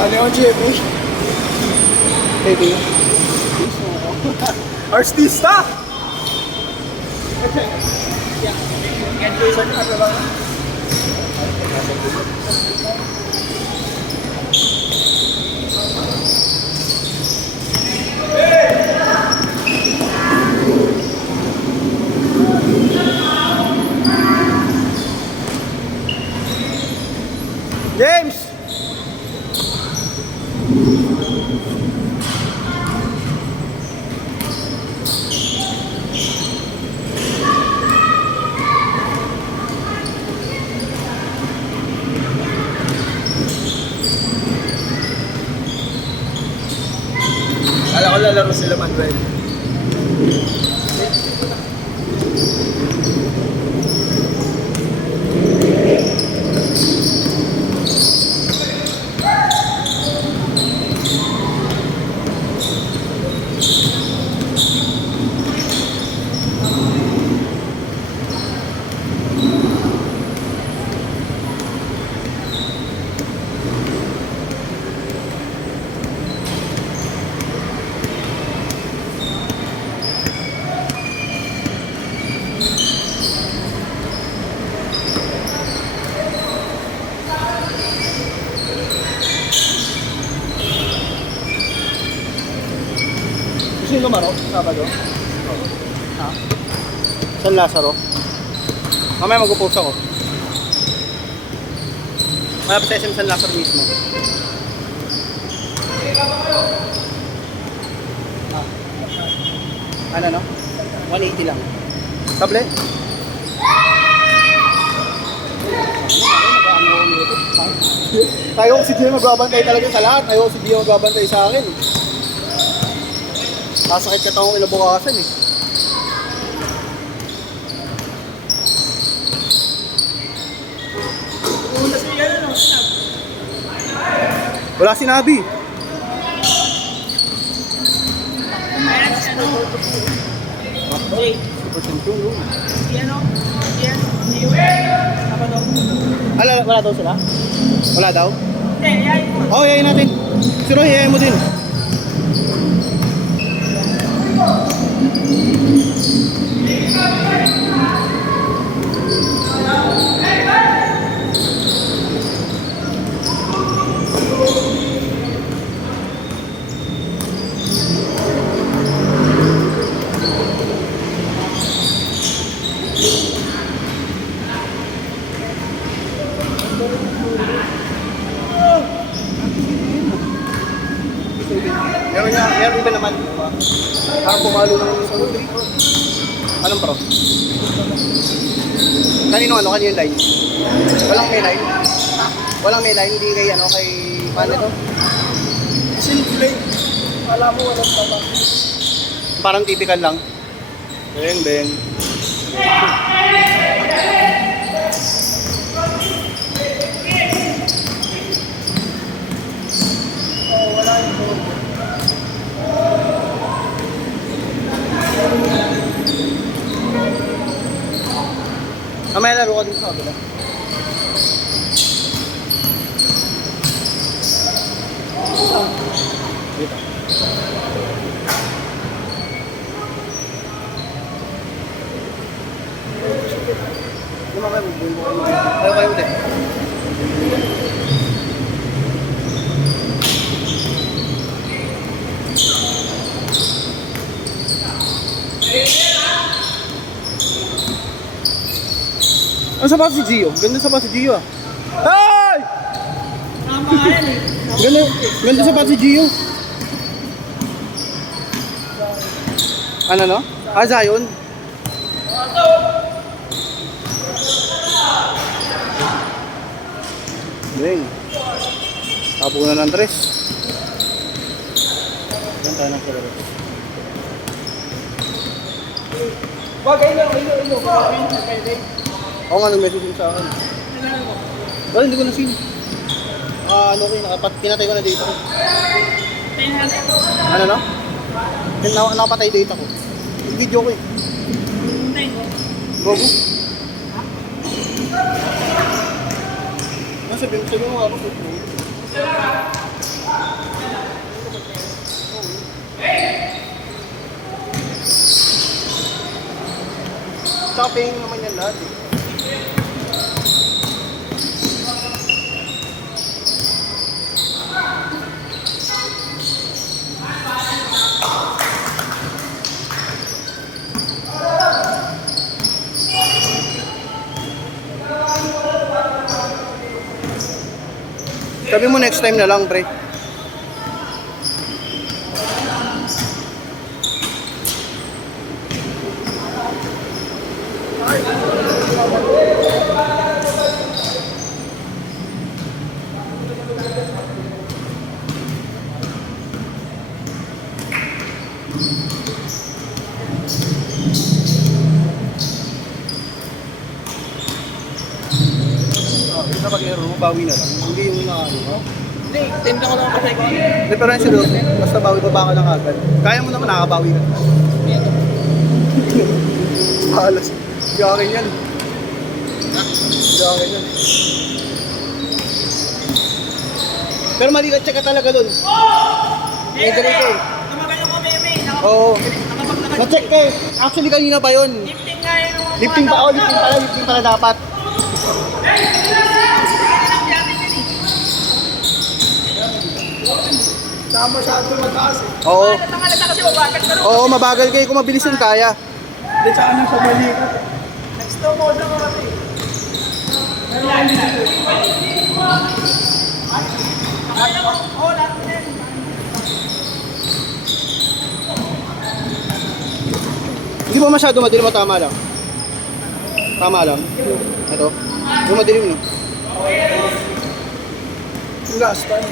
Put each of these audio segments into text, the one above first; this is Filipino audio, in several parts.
Ano yung Jimmy? Baby. Artista! James! Kala ko lalaro sila, Manuel. Sino lumaro? Sabado? Ha? San Lazaro? Mamaya mag-post ako. Malapit sa SM San Lazaro mismo. Ano no? 180 lang. Table? Ayaw ko si Gio magbabantay talaga sa lahat. Ayaw ko si Gio magbabantay sa akin. Sasakit ka taong inabukasan eh. Wala sinabi. Wala daw sila? Wala daw? Oo, yayin natin. Sino, yayin mo din. Meron iba naman. Parang pumalo naman yung sa Rodri. Anong pro? Kanino ano? Kanino yung line? Walang may line? Walang may line? Hindi kay ano? Kay paano ito? Simple. Alam mo, walang tama. Parang typical lang. Beng, beng. Wala yung pro. May laro ka din sa kabila. Dito. Ano kayo magbumbo kayo? Ayaw kayo ulit. Ano sapatos si Gio? Ganda sapatos si Gio ah. Hey! Tama nga yan eh. Ganda sapatos si Gio. Ano no? Ah, Zion? Beng. Tapo na ng tres. Yan tayo ng kalaro. Wag, ilo. Oo nga, nag-message sa akin. Wala, hindi ko na sin. Ano ko yun, pinatay ko na data ko. Ano no? Nakapatay data ko. Yung video ko eh. Gogo. Ano sabi mo nga ako? Nakapaying naman yan lahat eh. Sabi mo next time na lang, pre. Kapag laro mo, bawi na lang. Hindi yung nakaano. Hindi, time lang ko lang kasi ko. Hindi, pero yung seryoso, basta bawi ba ka lang agad. Kaya mo naman, nakakabawi ka. Halos. Hindi akin yan. Hindi akin yan. Pero mali ka, check ka talaga dun. May ganito eh. Tumagal ako, Meme. Oo. Nakapaglakad. Na-check ka eh. Actually, kanina pa yun. Lifting nga yun. Lifting pa, oh, lifting pala dapat. Tama siya ito mataas eh. Oo. Halata kasi mabagal ka rin. Oo, mabagal kayo. Kung mabilis yun, kaya. Hindi, tsaka nang sa mali ka. Nag-slow motion ko kasi. Hindi ba masyado madilim o tama lang? Tama lang. Ito. Yung madilim no? Yung last time.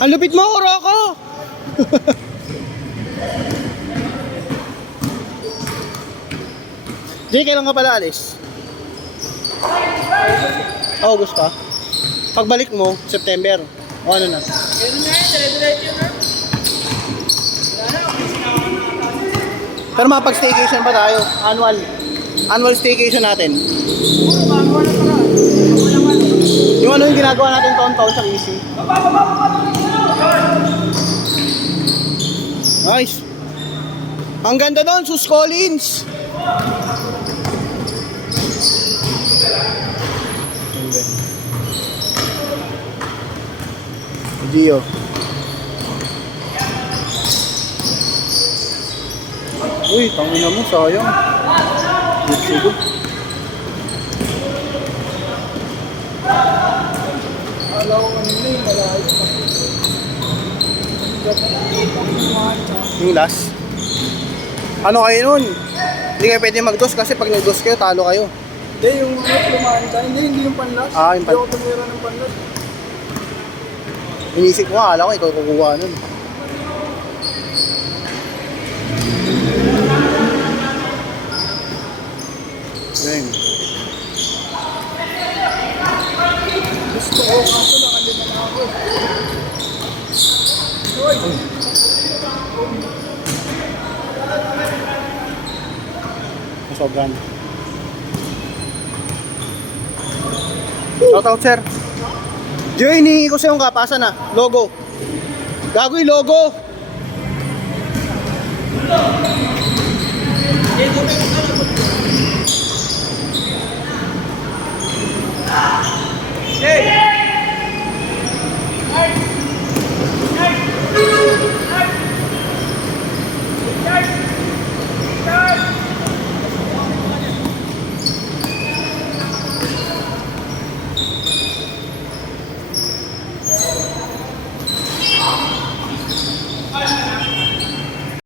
Ang lupit mo, Rocco! Jay, kailan ka pala alis? August pa? Pagbalik mo, September. O ano na? Meron na yun, dire-diretso yun ha. Pero mapag-staycation pa tayo. Annual staycation natin. Oo, bago na para. Walang ano. Yung ano yung ginagawa natin taon-taon sa easy. Nice. Ang ganda doon, Sus Collins. Gio. Uy, tangina mo, sayang. Good. Alam ko kanina yung malayo pa. Yung last. Ano kayo nun? Hindi kayo pwede mag-dos kasi pag nag-dos kayo, talo kayo. Hindi, yung lumanda. Hindi yung panlas. Ah, yung Hindi ako tumira ng panlas. Inisip ko nga, alam ko ikaw kukuha nun. Ganyan. Gusto ko, kaso nakalimutan ako. Uy! Sobrang. Shout out, sir. Joy, hinihingi ko sa'yo yung kapasan na. Logo. Gago yung logo. Hey!